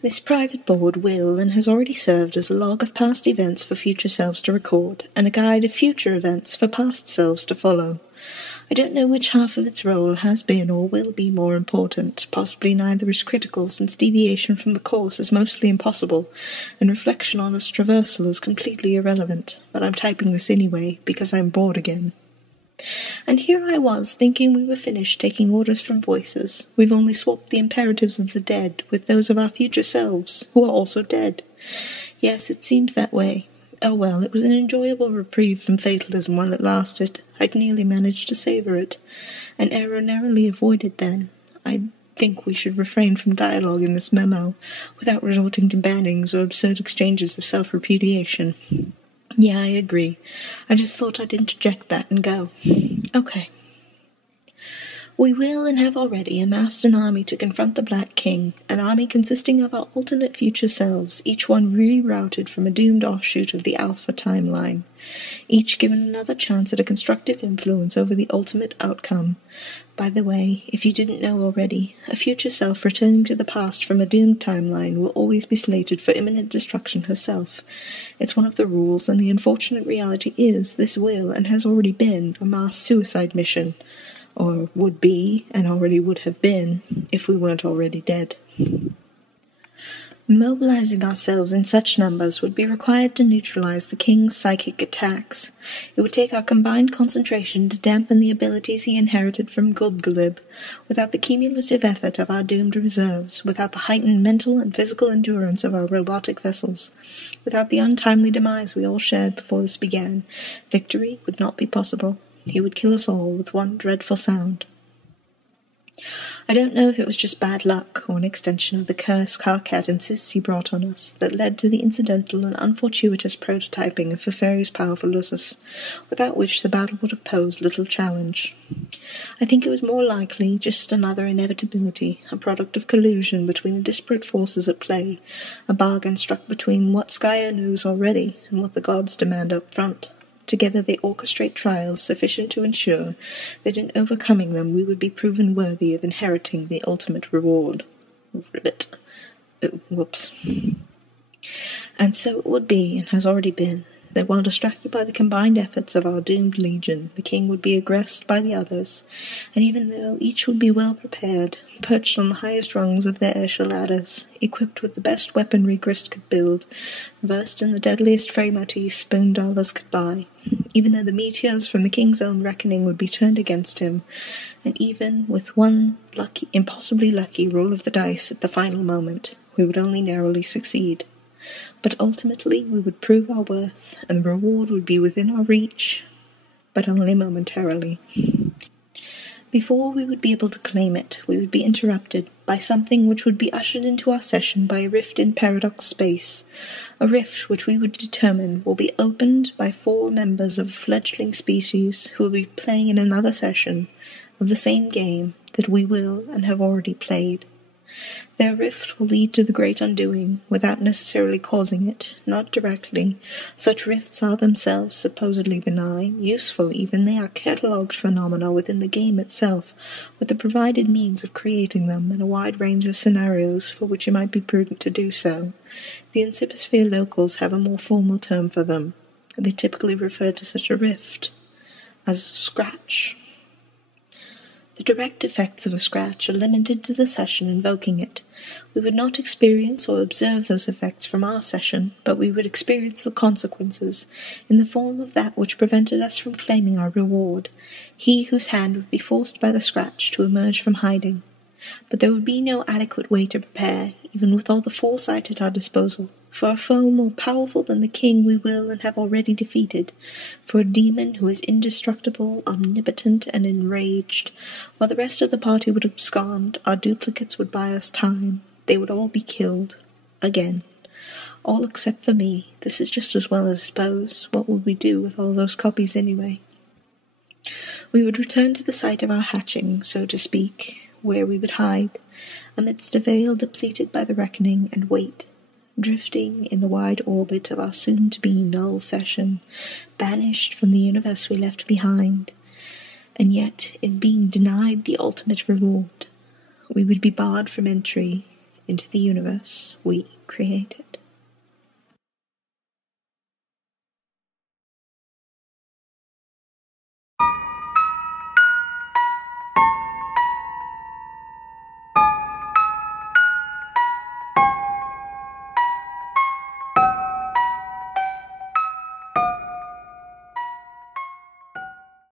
This private board will and has already served as a log of past events for future selves to record, and a guide of future events for past selves to follow. I don't know which half of its role has been or will be more important. Possibly neither is critical, since deviation from the course is mostly impossible, and reflection on its traversal is completely irrelevant. But I'm typing this anyway, because I'm bored again. And here I was, thinking we were finished taking orders from voices. We've only swapped the imperatives of the dead with those of our future selves, who are also dead. Yes, it seems that way. Oh well, it was an enjoyable reprieve from fatalism while it lasted. I'd nearly managed to savour it. An error narrowly avoided then. I think we should refrain from dialogue in this memo, without resorting to bannings or absurd exchanges of self-repudiation. Yeah, I agree. I just thought I'd interject that and go. Okay. We will and have already amassed an army to confront the Black King, an army consisting of our alternate future selves, each one rerouted from a doomed offshoot of the Alpha timeline, each given another chance at a constructive influence over the ultimate outcome. By the way, if you didn't know already, a future self returning to the past from a doomed timeline will always be slated for imminent destruction herself. It's one of the rules, and the unfortunate reality is this will, and has already been, a mass suicide mission. Or would be, and already would have been, if we weren't already dead. Mobilizing ourselves in such numbers would be required to neutralize the King's psychic attacks. It would take our combined concentration to dampen the abilities he inherited from Gulbgalib, without the cumulative effort of our doomed reserves, without the heightened mental and physical endurance of our robotic vessels, without the untimely demise we all shared before this began. Victory would not be possible. He would kill us all with one dreadful sound. I don't know if it was just bad luck, or an extension of the curse Karkat insists he brought on us, that led to the incidental and unfortuitous prototyping of Feferi's powerful Lusus, without which the battle would have posed little challenge. I think it was more likely just another inevitability, a product of collusion between the disparate forces at play, a bargain struck between what Skya knows already and what the gods demand up front. Together they orchestrate trials sufficient to ensure that in overcoming them we would be proven worthy of inheriting the ultimate reward. Ribbit. Whoops. And so it would be, and has already been, that while distracted by the combined efforts of our doomed legion, the king would be aggressed by the others, and even though each would be well prepared, perched on the highest rungs of their airshell ladders, equipped with the best weaponry Grist could build, versed in the deadliest frame-motifs spoon dollars could buy, even though the meteors from the king's own reckoning would be turned against him, and even with one impossibly lucky roll of the dice at the final moment, we would only narrowly succeed. But ultimately we would prove our worth, and the reward would be within our reach, but only momentarily. Before we would be able to claim it, we would be interrupted by something which would be ushered into our session by a rift in paradox space, a rift which we would determine will be opened by 4 members of a fledgling species who will be playing in another session of the same game that we will and have already played. Their rift will lead to the great undoing, without necessarily causing it, not directly. Such rifts are themselves supposedly benign, useful even. They are catalogued phenomena within the game itself, with the provided means of creating them and a wide range of scenarios for which it might be prudent to do so. The Inciposphere locals have a more formal term for them. They typically refer to such a rift as a scratch. The direct effects of a scratch are limited to the session invoking it. We would not experience or observe those effects from our session, but we would experience the consequences, in the form of that which prevented us from claiming our reward, he whose hand would be forced by the scratch to emerge from hiding. But there would be no adequate way to prepare, even with all the foresight at our disposal, for a foe more powerful than the king we will and have already defeated, for a demon who is indestructible, omnipotent, and enraged. While the rest of the party would abscond, our duplicates would buy us time. They would all be killed. Again. All except for me. This is just as well, I suppose. What would we do with all those copies anyway? We would return to the site of our hatching, so to speak, where we would hide, amidst a veil depleted by the reckoning, and wait, drifting in the wide orbit of our soon-to-be null session, banished from the universe we left behind, and yet, in being denied the ultimate reward, we would be barred from entry into the universe we created.